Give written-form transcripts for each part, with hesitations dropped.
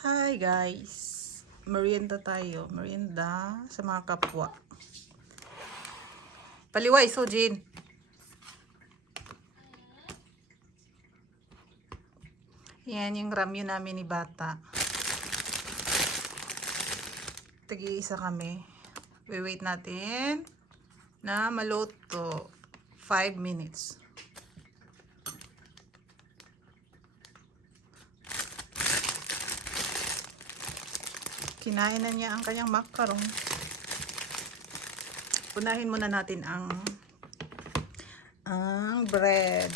Hi guys! Merienda tayo. Merienda sa mga kapwa. Paliway, Sojin. Yan yung ramyun namin ni Bata. Tagi-isa kami. Wait natin na maluto. 5 minutes. Kinain na niya ang kanyang macaron. Unahin muna natin ang bread.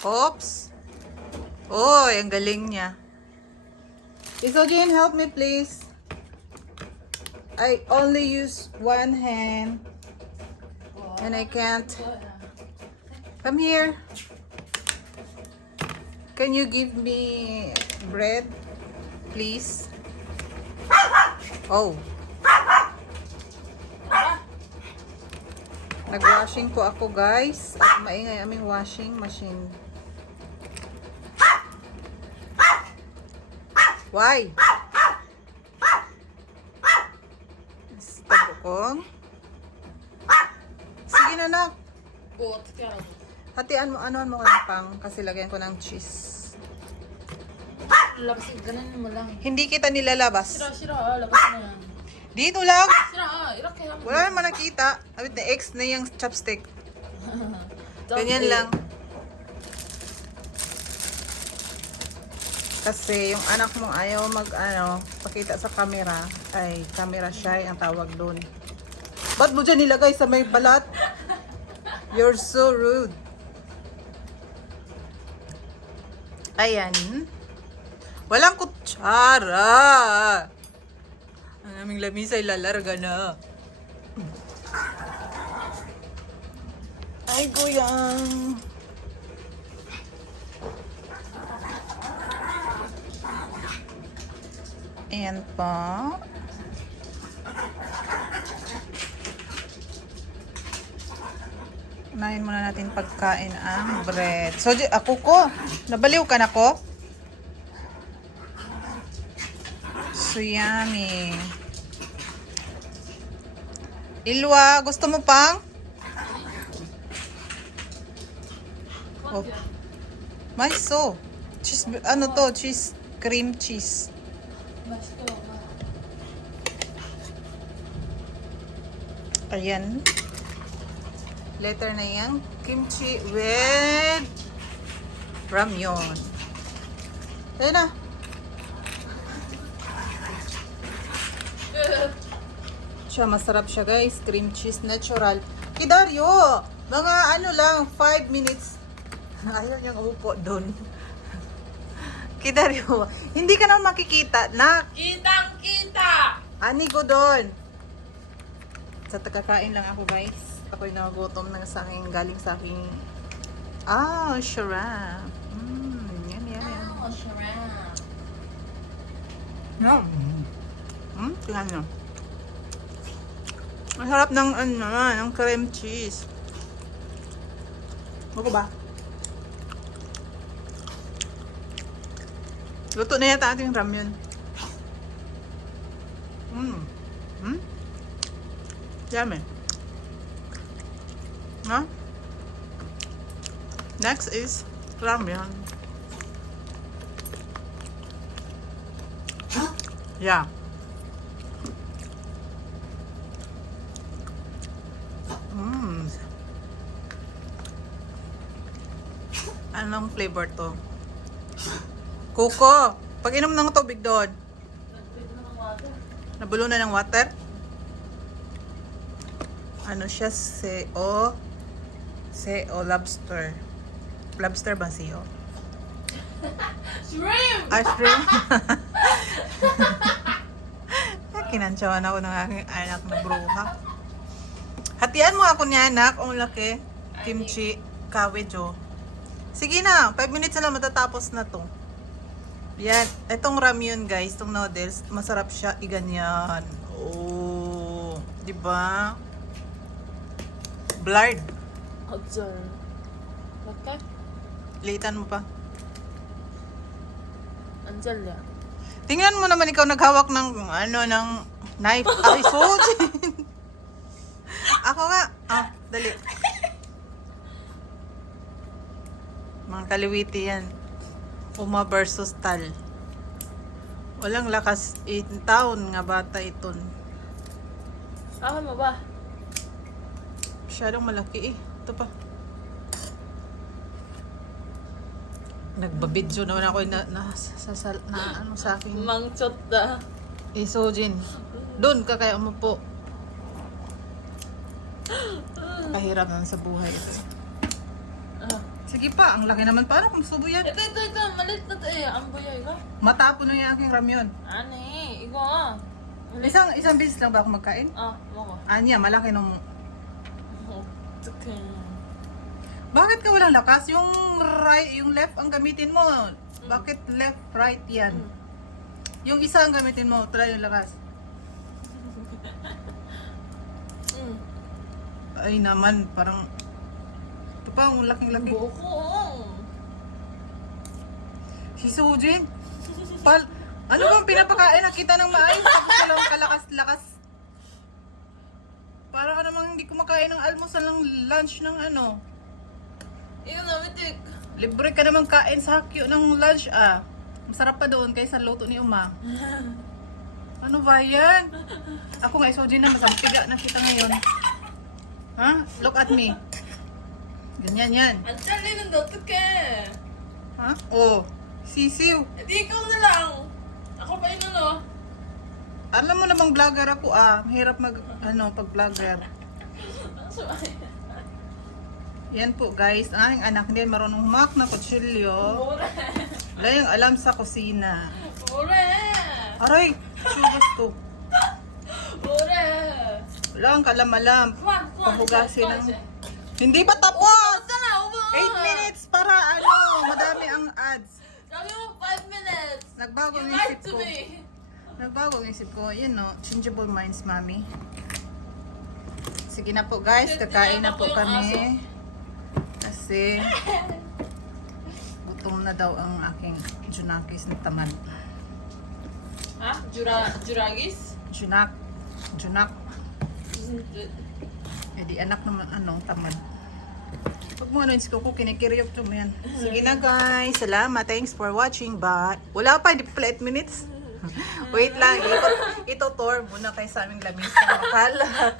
Oops! Oy, ang galing niya. Isojin, help me please. I only use one hand. And I can't. Come here. Can you give me bread, please? Oh. Nag-washing po ako, guys. At maingay aming washing machine. Why? Tabo ko. Sige na, nak. Hatian mo, anuhan mo ko ng pang kasi lagyan ko ng cheese. Labas, ganun mo lang. Hindi kita nilalabas. Sira, labas na yan. Dito lang. Sira, irak kaya mo. Wala naman nakita. Abit na X na yung chopstick. Ganyan lang. Kasi yung anak mo ayaw pakita sa camera. Ay, camera shy ang tawag doon. Ba't mo dyan nilagay sa may balat? You're so rude. Ayan. Walang kutsara. Ang aming lamisa ay lalarga na. Ay, goyang. Ayan pa. Unahin muna natin pagkain ang bread. So, ako ko. Nabaliw ka na ko? So, yummy. Ilwa, gusto mo pang? Oh. May so. Cheese, ano to? Cheese, cream cheese. Ayan. Later na yung kimchi with ramyun. Ayan na. Siya, masarap siya guys. Cream cheese natural. Kidaryo! Mga ano lang, 5 minutes. Ayaw niyang upo doon. Kidaryo, hindi ka naman makikita. Kitang-kita! Ani ko doon. Sa tagakain lang ako guys. Ako'y nagutom ng galing sa aking shrimp. Yan. Oh, shrimp. Tingnan nyo. Ang sarap ng cream cheese. Ano ba? Luto na yata ating ramyun. Yummy. Huh? Next is ramyun. Yeah. Anong flavor to? Kuko. Pag inom ng tubig doon. Nabulo na ng water? Ano siya? Seo lobster. Lobster ba seo? Shrimp! Shrimp? Kinansyawan ako ng aking anak na bruha. Hatian mo ako niya, anak. Ang laki. Kimchi, kawejo. Sige na, 5 minutes na lang matatapos na to. Yan, itong ramyun guys, itong noodles, masarap siya iganyan. Oh, di ba? Blurred. Observe. Bakit? Liitan mo pa. Anjalya. Tingnan mo naman ikaw naghawak ng ng knife. Ay, Sojin. Ako nga. Dali. Mga kaliwiti yan. Uma versus Tal. Walang lakas taon nga bata iton. Ako mo ba? Masyadong malaki eh. Ito pa. Nagbabidyo naman ako sa akin. Mangchot da. Sojin. Doon ka kaya umupo. Kahirap naman sa buhay ito. Sige pa, ang laki naman. Paano kung subo yan? Ito. Malit na tayo. Ang buya, ikaw. Matapo na yung aking ramyon. Ano ikaw Isang beses lang ba ako magkain? Moko. Anya, malaki nung... Okay. Bakit ka walang lakas? Yung right, yung left ang gamitin mo. Bakit left, right yan? Yung isa ang gamitin mo, try yung lakas. Ay naman, parang... Ito pa, ang laking-laki. Buko. Si Sojin. Ano bang pinapakain? Nakita ng maayos. Tapos walang kalakas-lakas. Para ka namang hindi kumakain ng almusal ng lunch ng ano. Ikaw na, Mitik. Libre ka namang kain sa hakyo ng lunch Masarap pa doon kaysa luto ni Uma. Ano ba yan? Ako nga, Sojin na. Masampiga na kita ngayon. Ha? Look at me. Ganyan yan. Ang challenge ng dotoke. Ha? Oh. Sisiw. Hindi ikaw na lang. Ako pa yun Alam mo namang vlogger ako Mahirap pag-vlogger. Yan po guys, ang aking anak hindi marunong humak na kutsilyo. Wala yung alam sa kusina. Aray, subas to. Wala ang kalam-alam. Pahugasin ng... Hindi pa tapos! 8 minutes para madami ang ads. Sabi mo 5 minutes. Nagbago You ang lied isip to ko. me. Nagbago ang isip ko. Yun changeable minds, mami. Sige na po guys, kakain na po kami. Kasi gutom na daw ang aking junakis na tamad. Ha? Juragis? Junak. Eh di anak naman tamad. Pag mo ko kinikiryok mo yan. Sige na guys, salamat. Thanks for watching. Bye. Wala pa, hindi pa 8 minutes. Wait lang, ito tour muna kay sa aming lamis. Makalat.